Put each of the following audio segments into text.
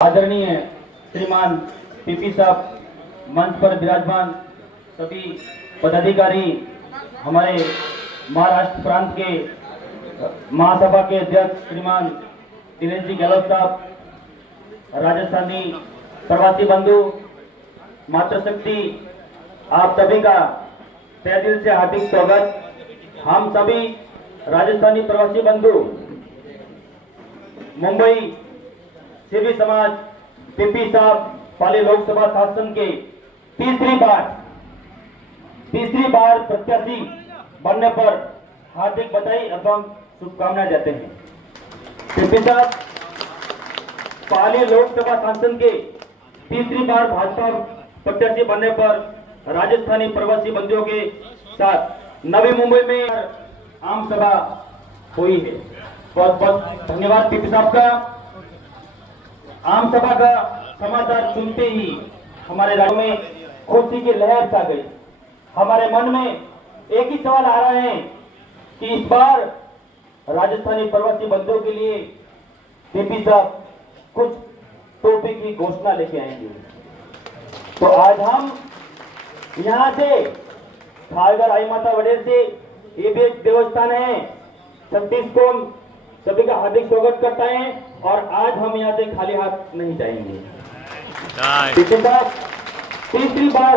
आदरणीय श्रीमान पीपी साहब, मंच पर विराजमान सभी पदाधिकारी, हमारे महाराष्ट्र प्रांत के महासभा के अध्यक्ष श्रीमान दिनेश जी गहलोत साहब, राजस्थानी प्रवासी बंधु, मातृशक्ति, आप सभी का तहे दिल से हार्दिक स्वागत। हम सभी राजस्थानी प्रवासी बंधु मुंबई सिविल समाज पीपी साहब पाली लोकसभा शासन के तीसरी बार प्रत्याशी बनने पर हार्दिक बधाई एवं शुभकामनाएं देते हैं। पीपी साहब पाली लोकसभा शासन के तीसरी बार भाजपा प्रत्याशी बनने पर राजस्थानी प्रवासी बंधुओं के साथ नवी मुंबई में आम सभा हुई है। बहुत बहुत धन्यवाद पीपी साहब का। आम सभा का समाचार सुनते ही हमारे राज्य में खुशी की लहर छा गई। हमारे मन में एक ही सवाल आ रहा है कि इस बार राजस्थानी प्रवासी बंधुओं के लिए पीपी साहब कुछ तोहफे की घोषणा लेके आएंगे। तो आज हम यहाँ से खालघर आई माता वडेर से, ये भी एक देवस्थान है, छत्तीसगढ़ सभी का हार्दिक स्वागत करता है और आज हम यहाँ से खाली हाथ नहीं जाएंगे। पीपी साहब तीसरी बार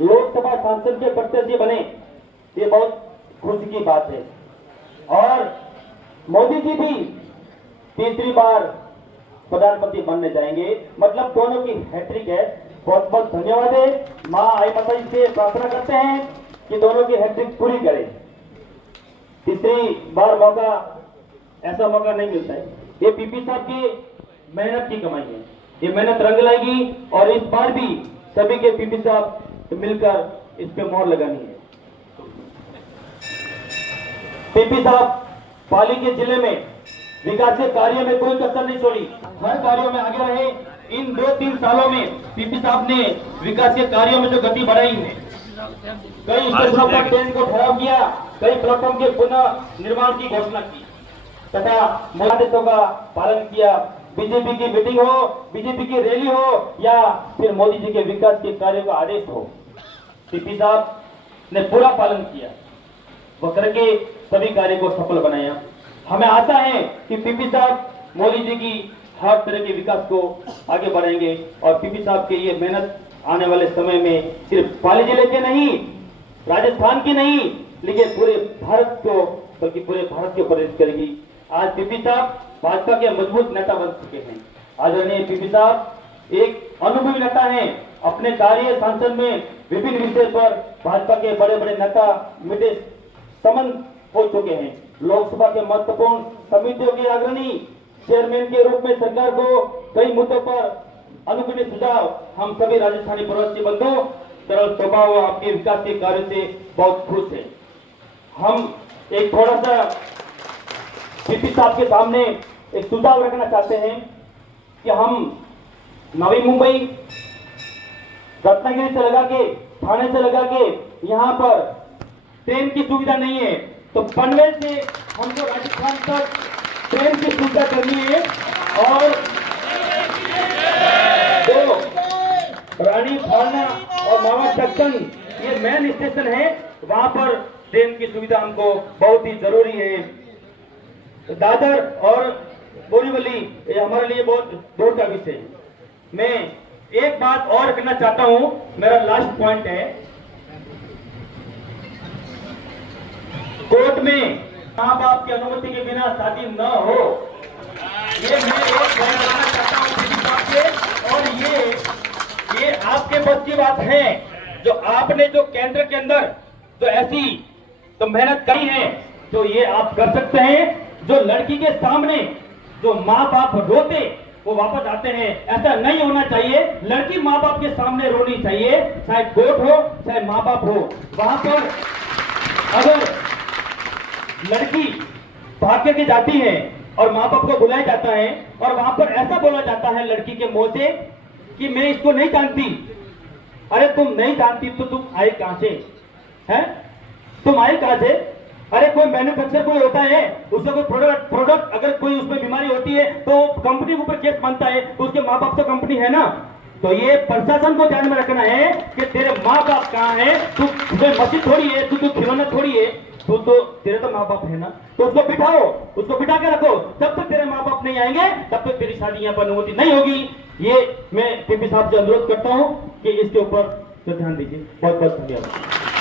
लोकसभा सांसद के प्रत्याशी बने, ये बहुत खुशी की बात है। और मोदी जी भी तीसरी बार प्रधानमंत्री बनने जाएंगे, मतलब दोनों की हैट्रिक है। बहुत बहुत धन्यवाद है। माँ आई माता जी से प्रार्थना करते हैं कि दोनों की हैट्रिक पूरी करें। तीसरी बार मौका, ऐसा मौका नहीं मिलता है। ये पीपी साहब की मेहनत की कमाई है, ये मेहनत रंग लाएगी और इस बार भी सभी के पीपी साहब मिलकर इस पे मोहर लगानी है। पीपी साहब पाली के जिले में विकास के कार्य में कोई कसर नहीं छोड़ी, हर कार्यों में आगे रहे। इन 2-3 सालों में पीपी साहब ने विकास के कार्यों में जो गति बढ़ाई है, कई स्टेशनों पर ट्रेन को ठहराव किया, कई प्लेटफॉर्म के पुनः निर्माण की घोषणा की तथा आदेशों का पालन किया। बीजेपी की मीटिंग हो, बीजेपी की रैली हो या फिर मोदी जी के विकास के कार्यों का आदेश हो, पीपी साहब ने पूरा पालन किया, वह करके सभी कार्य को सफल बनाया। हमें आशा है कि पीपी साहब मोदी जी की हर तरह के विकास को आगे बढ़ाएंगे और पीपी साहब की ये मेहनत आने वाले समय में सिर्फ पाली जिले के नहीं, राजस्थान की नहीं, लेकिन पूरे भारत को, बल्कि पूरे भारत के प्रेरित करेगी। आज पीपी साहब भाजपा के मजबूत नेता बन चुके हैं। आदरणीय पीपी साहब एक अनुभवी नेता हैं। अपने कार्य सांसद में विभिन्न विषय पर भाजपा के बड़े बड़े नेता मिटे संबंध हो चुके हैं। लोकसभा के महत्वपूर्ण समितियों के अग्रणी चेयरमैन के रूप में सरकार को कई मुद्दों पर अनुकूल सुझाव। हम सभी राजस्थानी प्रवासी बंधु सरल स्वभाव व आपके विकास के कार्य से बहुत खुश हैं। हम एक थोड़ा सा पीपी साहब के सामने एक सुझाव रखना चाहते हैं कि हम नवी मुंबई रत्नागिरी से लगा के, थाने से लगा के यहाँ पर ट्रेन की सुविधा नहीं है, तो पनवेल से हमको राजस्थान तक ट्रेन की सुविधा करनी है। और जो रानी फालना और मावा जंक्शन ये मेन स्टेशन है, वहां पर ट्रेन की सुविधा हमको बहुत ही जरूरी है। दादर और बोरीवली ये हमारे लिए बहुत दूर का विषय है। मैं एक बात और कहना चाहता हूं, मेरा लास्ट पॉइंट है, कोर्ट में माँ बाप की अनुमति के बिना शादी न हो, ये मैं एक पॉइंट कहना चाहता हूं पीपी साहब से। और ये आपके बस की बात है, जो आपने जो केंद्र के अंदर जो ऐसी तो मेहनत करी है, तो ये आप कर सकते हैं। जो लड़की के सामने जो माँ बाप रोते वो वापस आते हैं, ऐसा नहीं होना चाहिए। लड़की माँ बाप के सामने रोनी चाहिए, चाहे कोर्ट हो चाहे माँ बाप हो। वहां पर अगर लड़की भाग्य की जाती है और माँ बाप को बुलाया जाता है और वहां पर ऐसा बोला जाता है लड़की के मुंह से कि मैं इसको नहीं जानती। अरे तुम नहीं जानती तो तुम आए कहां से? हैं? तुम आए कहां से? अरे कोई मैन्युफैक्चर कोई होता है, उसका कोई प्रोडक्ट अगर कोई उसमें बीमारी होती है तो कंपनी के ऊपर केस बनता है, तो उसके माँ बाप तो कंपनी है ना। तो ये प्रशासन को ध्यान में रखना है कि तेरे माँ बाप कहाँ है, तू मशीन थोड़ी है, तू खिलौना थोड़ी है, तू तो तेरे तो माँ बाप है ना। तो उसको बिठाओ, उसको बिठा के रखो, जब तक तेरे माँ बाप नहीं आएंगे तब तक तेरी शादी यहाँ पर अनुमति नहीं होगी। ये मैं पीपी साहब से अनुरोध करता हूँ कि इसके ऊपर ध्यान दीजिए। बहुत बहुत धन्यवाद।